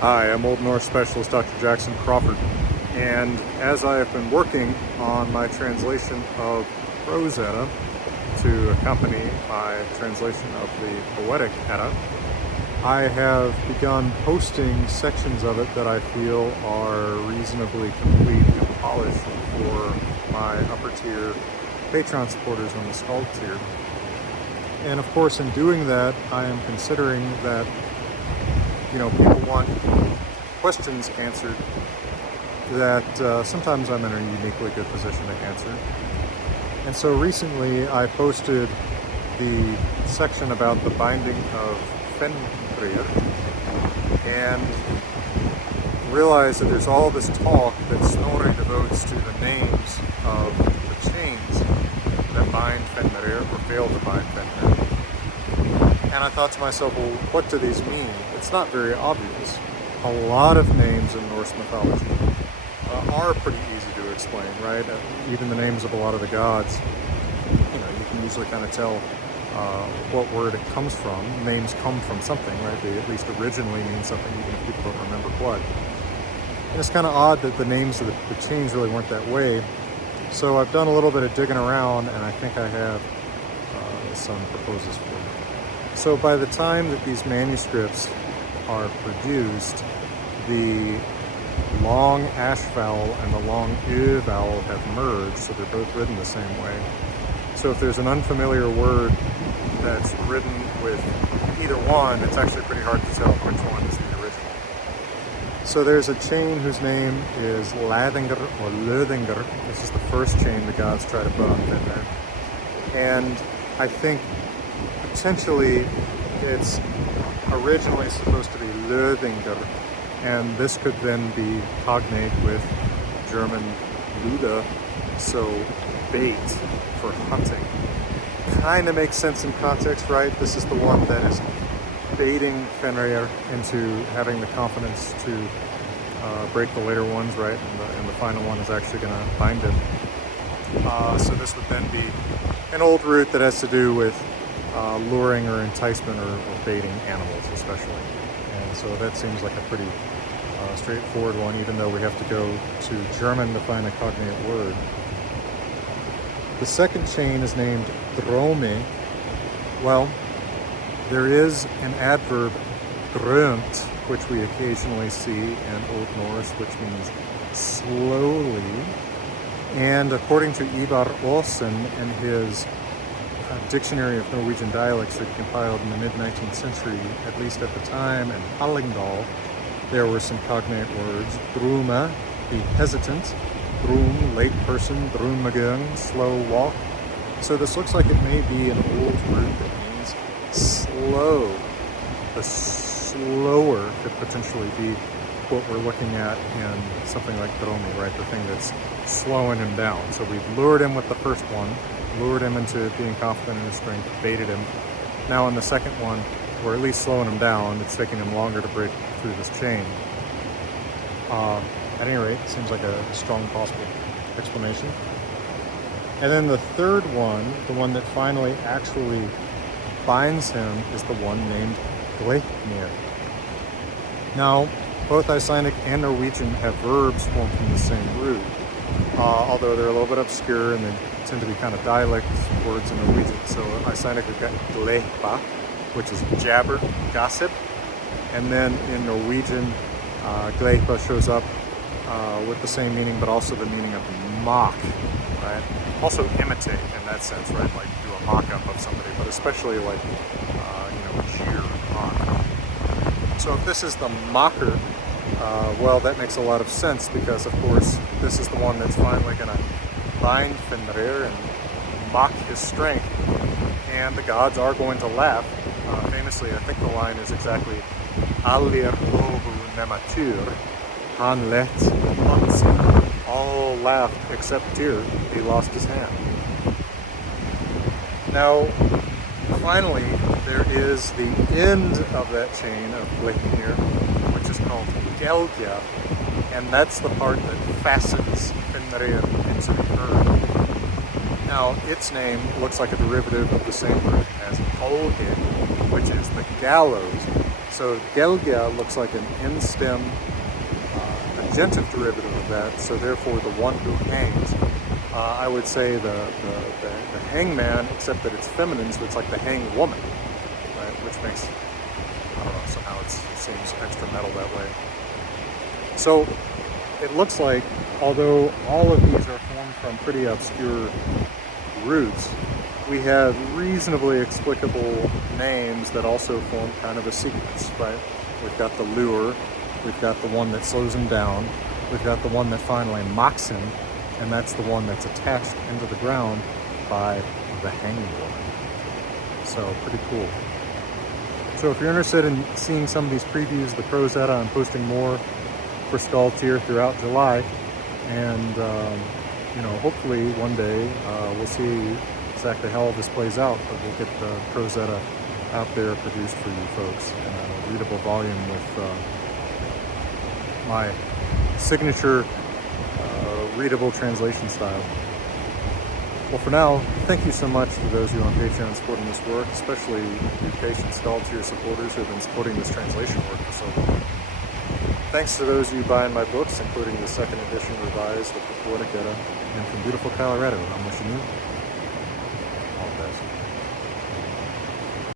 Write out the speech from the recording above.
Hi, I'm Old Norse specialist Dr. Jackson Crawford, and as I have been working on my translation of Prose Edda to accompany my translation of the Poetic Edda, I have begun posting sections of it that I feel are reasonably complete and polished for my upper tier Patreon supporters on the Skald tier. And of course, in doing that, I am considering that people want questions answered that sometimes I'm in a uniquely good position to answer. And so recently I posted the section about the binding of Fenrir and realized that there's all this talk that Snorri devotes to the names of the chains that bind Fenrir or fail to bind Fenrir. And I thought to myself, well, what do these mean? It's not very obvious. A lot of names in Norse mythology are pretty easy to explain, right? Even the names of a lot of the gods, you can usually kind of tell what word it comes from. Names come from something, right? They at least originally mean something, even if people don't remember what. And it's kind of odd that the names of the chains really weren't that way. So I've done a little bit of digging around, and I think I have some proposals for you. So by the time that these manuscripts are produced, the long ash vowel and the long ö vowel have merged, so they're both written the same way. So if there's an unfamiliar word that's written with either one, it's actually pretty hard to tell which one is the original. So there's a chain whose name is Ladingr or Löðingr. This is the first chain the gods try to put on Fenrir. And I think potentially it's originally supposed to be Löðingr, and this could then be cognate with German Luda, so bait for hunting. Kind of makes sense in context, right? This is the one that is baiting Fenrir into having the confidence to break the later ones, right? And the final one is actually going to bind him. So this would then be an old root that has to do with luring or enticement or baiting animals especially. And so that seems like a pretty straightforward one, even though we have to go to German to find a cognate word. The second chain is named Drome. Well, there is an adverb drömt, which we occasionally see in Old Norse, which means slowly. And according to Ivar Olsen in his Dictionary of Norwegian Dialects that he compiled in the mid-19th century, at least at the time, in Hallingdal, there were some cognate words. Druma, be hesitant. Drum, late person. Drumagung, slow walk. So this looks like it may be an old root that means slow. The slower could potentially be what we're looking at in something like Dromi, right? The thing that's slowing him down. So we've lured him with the first one, lured him into being confident in his strength, baited him. Now in the second one, we're at least slowing him down. It's taking him longer to break through this chain. At any rate, it seems like a strong possible explanation. And then the third one, the one that finally actually binds him, is the one named Gleipnir. Now, both Icelandic and Norwegian have verbs formed from the same root, although they're a little bit obscure and they tend to be kind of dialect words in Norwegian. So Icelandic we've got gleipa, which is jabber, gossip, and then in Norwegian, gleipa shows up with the same meaning, but also the meaning of mock, right? Also imitate in that sense, right? Like do a mock-up of somebody, but especially like, jeer, mock. So if this is the mocker, well, that makes a lot of sense because, of course, this is the one that's finally going to bind Fenrir and mock his strength, and the gods are going to laugh. Famously, I think the line is exactly Allir lovu nematur, Han let Hansi. All laughed except Tyr. He lost his hand. Now, finally, there is the end of that chain of Fenrir, which is called Gelgja, and that's the part that fastens Fenrir into the earth. Now, its name looks like a derivative of the same word as Kolge, which is the gallows. So Gelgja looks like an end stem agentive derivative of that, so therefore the one who hangs. I would say the hangman, except that it's feminine, so it's like the hang woman, right? Which makes, I don't know, somehow it seems extra metal that way. So it looks like, although all of these are formed from pretty obscure roots, we have reasonably explicable names that also form kind of a sequence, right? We've got the lure, we've got the one that slows him down, we've got the one that finally mocks him, and that's the one that's attached into the ground by the hanging woman. So pretty cool. So if you're interested in seeing some of these previews of the Crozetta, I'm posting more for Skulltier throughout July, and you know, hopefully one day we'll see exactly how all this plays out, but we'll get the Crozetta out there produced for you folks in a readable volume with my signature readable translation style. Well, for now, thank you so much to those of you on Patreon supporting this work, especially you patient Skulltier supporters who have been supporting this translation work for so long. Thanks to those of you buying my books, including the second edition revised of the Poetic Edda, and from beautiful Colorado, I'm wishing you